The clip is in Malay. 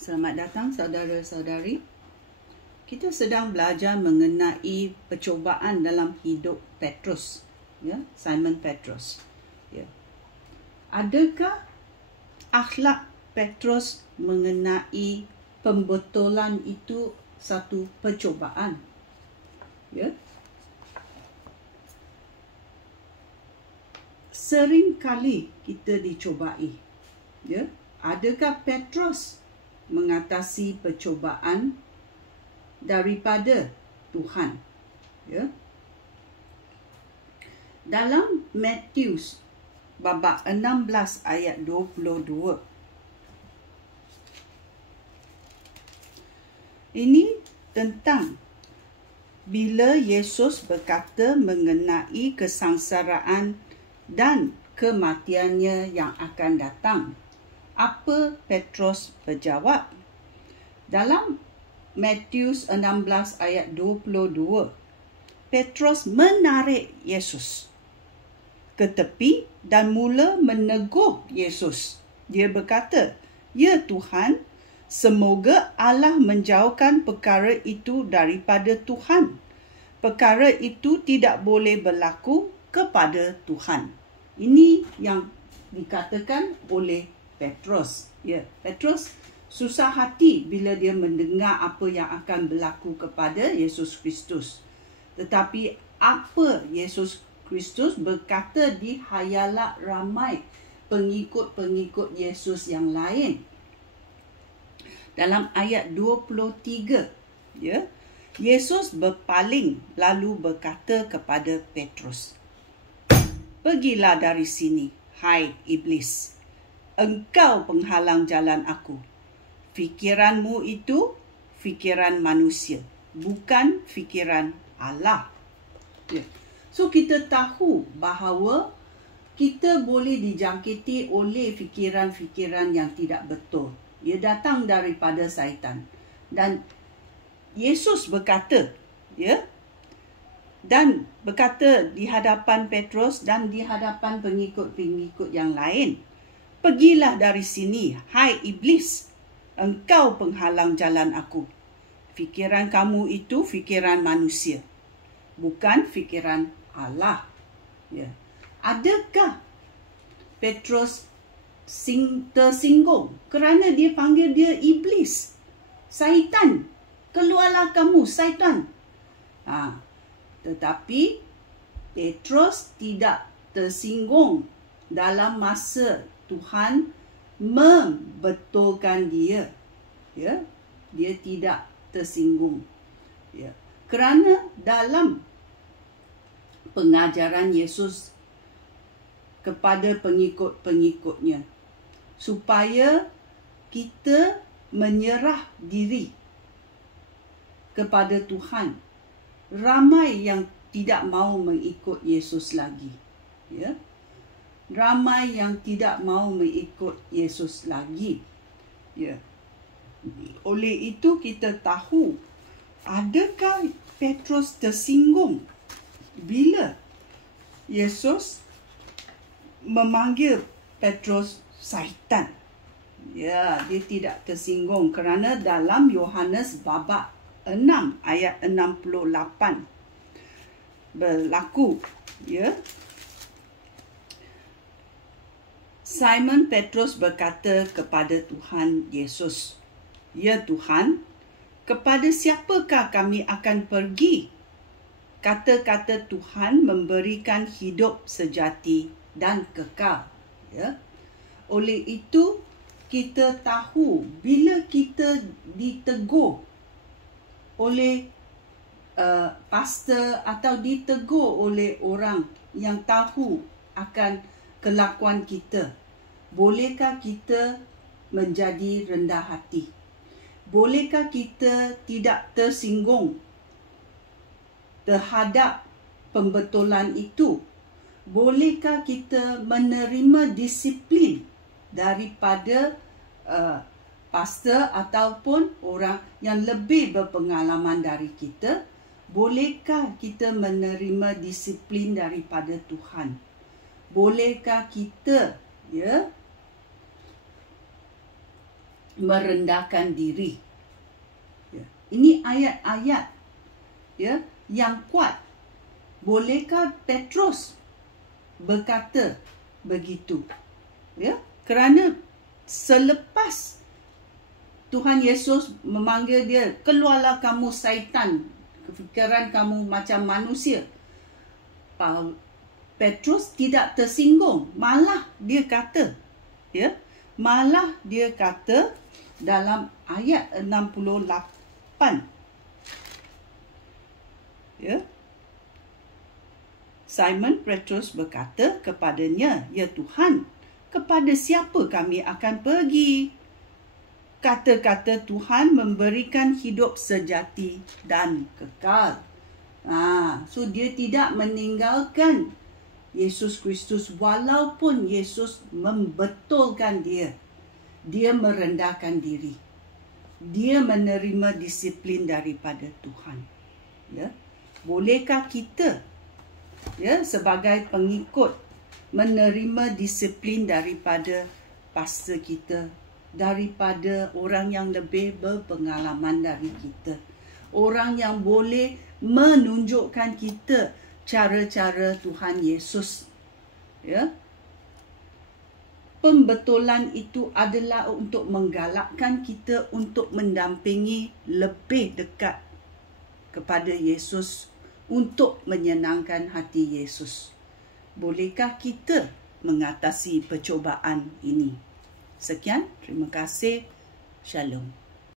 Selamat datang saudara-saudari. Kita sedang belajar mengenai percubaan dalam hidup Petrus, ya, Simon Petrus. Ya. Adakah akhlak Petrus mengenai pembetulan itu satu percubaan? Ya. Sering kali kita dicubai. Ya. Adakah Petrus mengatasi percubaan daripada Tuhan? Ya. Dalam Matius babak 16 ayat 22. Ini tentang bila Yesus berkata mengenai kesengsaraan dan kematiannya yang akan datang. Apa Petrus berjawab? Dalam Matius 16 ayat 22, Petrus menarik Yesus ke tepi dan mula menegur Yesus. Dia berkata, "Ya Tuhan, semoga Allah menjauhkan perkara itu daripada Tuhan. Perkara itu tidak boleh berlaku kepada Tuhan." Ini yang dikatakan oleh Petrus. Ya, Petrus susah hati bila dia mendengar apa yang akan berlaku kepada Yesus Kristus. Tetapi apa Yesus Kristus berkata di hayalah ramai pengikut-pengikut Yesus yang lain. Dalam ayat 23, ya, Yesus berpaling lalu berkata kepada Petrus, "Pergilah dari sini, hai iblis. Engkau penghalang jalan aku. Fikiranmu itu fikiran manusia, bukan fikiran Allah." Ya. So kita tahu bahawa kita boleh dijangkiti oleh fikiran-fikiran yang tidak betul. Ia datang daripada syaitan. Dan Yesus berkata, ya, dan berkata di hadapan Petrus dan di hadapan pengikut-pengikut yang lain, "Pergilah dari sini, hai iblis. Engkau penghalang jalan aku. Fikiran kamu itu fikiran manusia, bukan fikiran Allah." Ya. Adakah Petrus tersinggung kerana dia panggil dia iblis? Syaitan. Keluarlah kamu, syaitan. Tetapi Petrus tidak tersinggung dalam masa Tuhan membetulkan dia. Ya, dia tidak tersinggung. Ya, kerana dalam pengajaran Yesus kepada pengikut-pengikutnya, supaya kita menyerah diri kepada Tuhan, ramai yang tidak mahu mengikut Yesus lagi. Ya. Ramai yang tidak mahu mengikut Yesus lagi. Ya. Oleh itu kita tahu, adakah Petrus tersinggung bila Yesus memanggil Petrus syaitan? Ya, dia tidak tersinggung kerana dalam Yohanes babak 6 ayat 68 berlaku, ya. Simon Petrus berkata kepada Tuhan Yesus, "Ya Tuhan, kepada siapakah kami akan pergi? Kata-kata Tuhan memberikan hidup sejati dan kekal." Ya. Oleh itu kita tahu bila kita ditegur oleh pastor atau ditegur oleh orang yang tahu akan kelakuan kita, bolehkah kita menjadi rendah hati? Bolehkah kita tidak tersinggung terhadap pembetulan itu? Bolehkah kita menerima disiplin daripada pastor ataupun orang yang lebih berpengalaman dari kita? Bolehkah kita menerima disiplin daripada Tuhan? Bolehkah kita, ya, merendahkan diri. Ya. Ini ayat-ayat ya yang kuat. Bolehkah Petrus berkata begitu? Ya, kerana selepas Tuhan Yesus memanggil dia, keluarlah kamu syaitan, fikiran kamu macam manusia. Petrus tidak tersinggung, malah dia kata, ya, malah dia kata dalam ayat 68, ya, Simon Petrus berkata kepadanya, "Ya Tuhan, kepada siapa kami akan pergi? Kata-kata Tuhan memberikan hidup sejati dan kekal." So dia tidak meninggalkan Yesus Kristus walaupun Yesus membetulkan dia. Dia merendahkan diri. Dia menerima disiplin daripada Tuhan. Ya. Bolehkah kita sebagai pengikut menerima disiplin daripada pastor kita, daripada orang yang lebih berpengalaman dari kita, orang yang boleh menunjukkan kita cara-cara Tuhan Yesus. Ya. Pembetulan itu adalah untuk menggalakkan kita untuk mendampingi lebih dekat kepada Yesus, untuk menyenangkan hati Yesus. Bolehkah kita mengatasi percubaan ini? Sekian, terima kasih. Shalom.